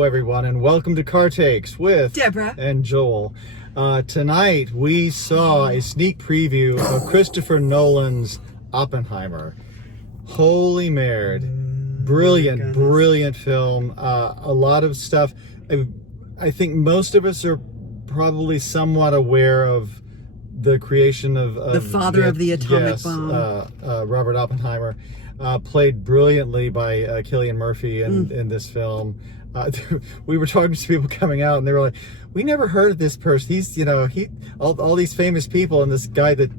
Hello, everyone, and welcome to Car Takes with Deborah and Joel. Tonight, we saw a sneak preview of Christopher Nolan's Oppenheimer. Holy Merd. Brilliant, brilliant film. A lot of stuff. I think most of us are probably somewhat aware of the creation of the father of the atomic bomb. Robert Oppenheimer. Played brilliantly by Cillian Murphy in this film. We were talking to people coming out, and they were like, "We never heard of this person. He's, all these famous people, and this guy that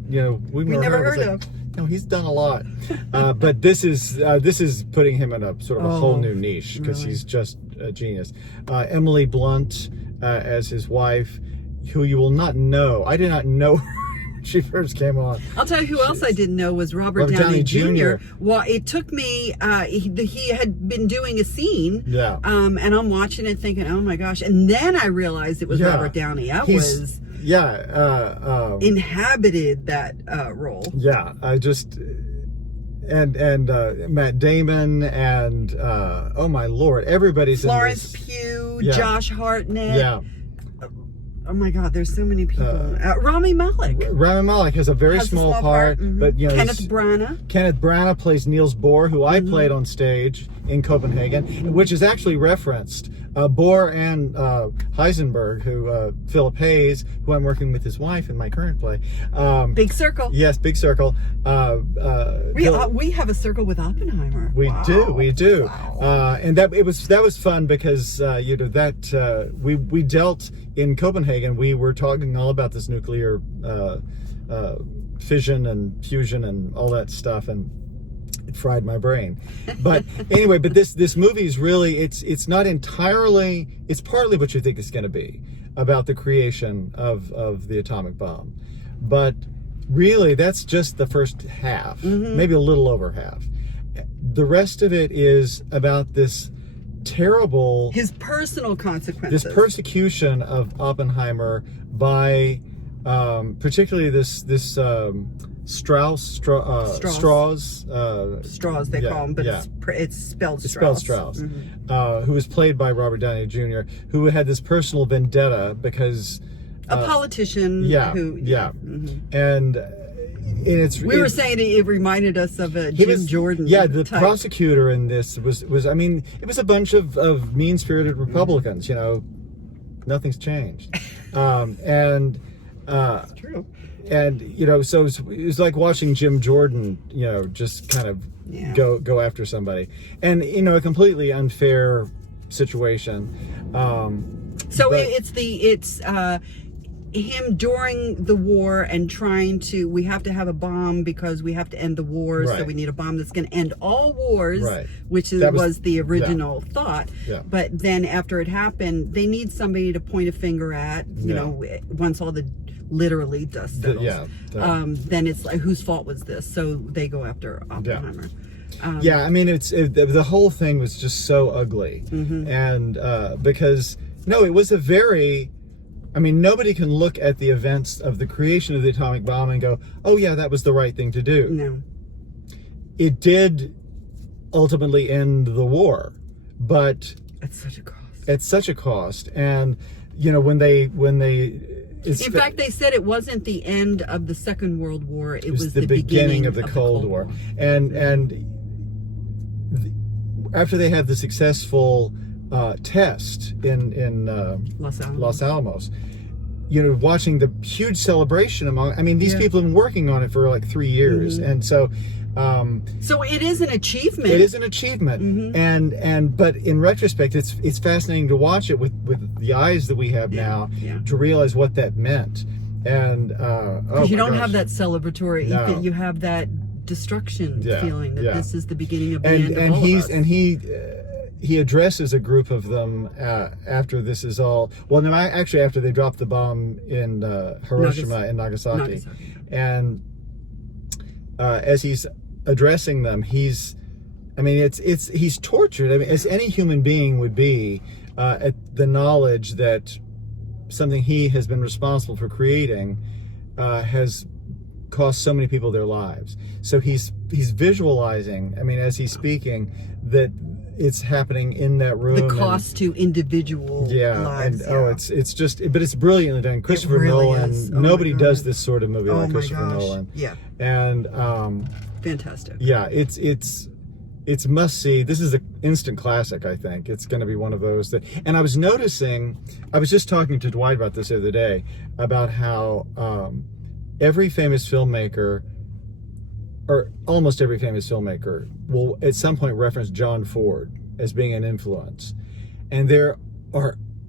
we never heard of." No, he's done a lot, but this is putting him in a sort of a whole new niche because he's just a genius. Emily Blunt as his wife, who you will not know. I did not know her when she first came on. I'll tell you who else I didn't know was Robert Downey Jr. Well, it took me. He had been doing a scene, and I'm watching it thinking, "Oh my gosh!" And then I realized it was Robert Downey. Inhabited that role. Yeah, I just and Matt Damon and oh my Lord, everybody's Florence in this. Pugh, Josh Hartnett. Yeah. Oh my God, there's so many people. Rami Malek. Rami Malek has a very small part, but Kenneth Branagh. Kenneth Branagh plays Niels Bohr, who I played on stage in Copenhagen, which is actually referenced. Bohr and Heisenberg, who Philip Hayes, who I'm working with his wife in my current play. Big Circle. Yes, Big Circle. We have a circle with Oppenheimer. We do. Wow. And that was fun because we dealt in Copenhagen. We were talking all about this nuclear fission and fusion and all that stuff, and it fried my brain. But anyway, but this movie is really it's not entirely, it's partly what you think it's going to be about the creation of the atomic bomb, but really that's just the first half, maybe a little over half. The rest of it is about this terrible, his personal consequences, this persecution of Oppenheimer by particularly this Strauss they call him, but it's spelled Strauss. Who was played by Robert Downey Jr., who had this personal vendetta because a politician and we were saying it reminded us of a Jim Jordan. The prosecutor in this was I mean, it was a bunch of mean-spirited Republicans. Nothing's changed, and it's true. And so it was like watching Jim Jordan, just kind of go after somebody, and a completely unfair situation. It's him during the war and trying to. We have to have a bomb because we have to end the wars. So we need a bomb that's going to end all wars, which was the original thought. Yeah. But then after it happened, they need somebody to point a finger at. Once all the literally dust settles. Then it's like, whose fault was this? So they go after Oppenheimer. I mean, the whole thing was just so ugly, and because it was a very. I mean, nobody can look at the events of the creation of the atomic bomb and go, "Oh yeah, that was the right thing to do." No, it did ultimately end the war, but at such a cost. At such a cost, and when they. In fact, they said it wasn't the end of the Second World War. It was the beginning of the Cold War. And after they had the successful test in Los Alamos, watching the huge celebration these people have been working on it for like 3 years, and so it is an achievement. It is an achievement, but in retrospect, it's fascinating to watch it with the eyes that we have now to realize what that meant. And because you don't have that celebratory, you have that destruction feeling that this is the beginning of the end of all of us. And he addresses a group of them after this is all. Well, no, actually, after they dropped the bomb in Hiroshima and Nagasaki. And as he's addressing them, he's tortured. I mean, as any human being would be, at the knowledge that something he has been responsible for creating has cost so many people their lives. So he's visualizing. I mean, as he's speaking, that it's happening in that room. The cost to individual lives. And it's just, but it's brilliantly done. Christopher Nolan. Nobody does this sort of movie like Christopher Nolan. Yeah. And fantastic. Yeah, it's must see. This is an instant classic, I think. It's going to be one of those that, and I was noticing, I was just talking to Dwight about this the other day, about how every famous filmmaker, or almost every famous filmmaker, will at some point reference John Ford as being an influence. And there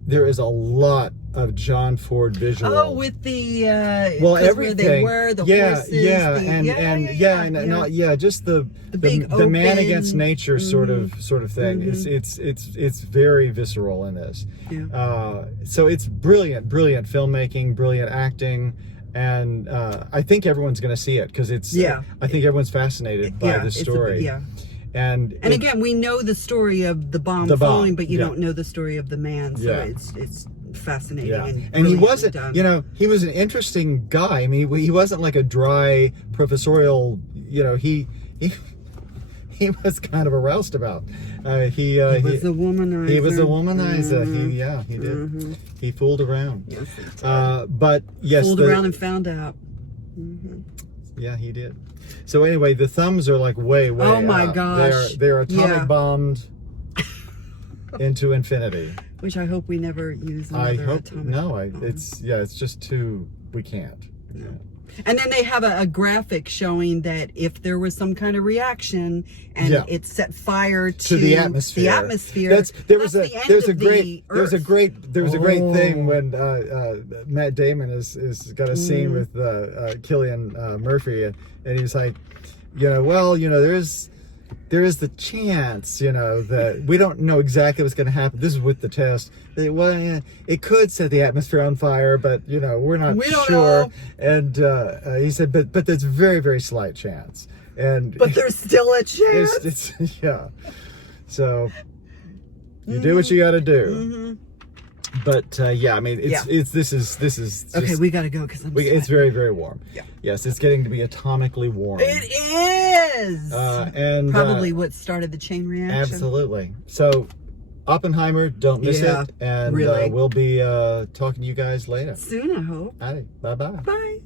is a lot of John Ford visual. Oh, with the everything. Where they were, the horses, just the big the man open, against nature sort of thing. It's very visceral in this. Yeah. So it's brilliant filmmaking, brilliant acting. And I think everyone's going to see it because it's. Yeah. I think everyone's fascinated by the story. And again, we know the story of the bomb falling, but you don't know the story of the man. So it's fascinating. Yeah. And he wasn't. Done. He was an interesting guy. I mean, he wasn't like a dry professorial. He was kind of a roustabout. He was a womanizer. He was a womanizer. He did. Mm-hmm. He fooled around. Yes, he did. But yes, fooled around and found out. Mm-hmm. Yeah, he did. So anyway, the thumbs are like way oh my out. Gosh, they're atomic bombed into infinity. Which I hope we never use another atomic bomb. It's just too, we can't. No. And then they have a graphic showing that if there was some kind of reaction and it set fire to the atmosphere. There was a great thing when Matt Damon is got a scene with Cillian Murphy, and he's like, there is the chance, that we don't know exactly what's going to happen. This is with the test. It could set the atmosphere on fire, but we're not sure. Know. And he said, but there's very, very slight chance. But there's still a chance. So you do what you got to do. But this is just, okay. We gotta go because it's very, very warm. Yeah. Yes, it's getting to be atomically warm. It is. And probably what started the chain reaction. Absolutely. So, Oppenheimer, don't miss it. And we'll be talking to you guys later soon. I hope. Bye bye. Bye.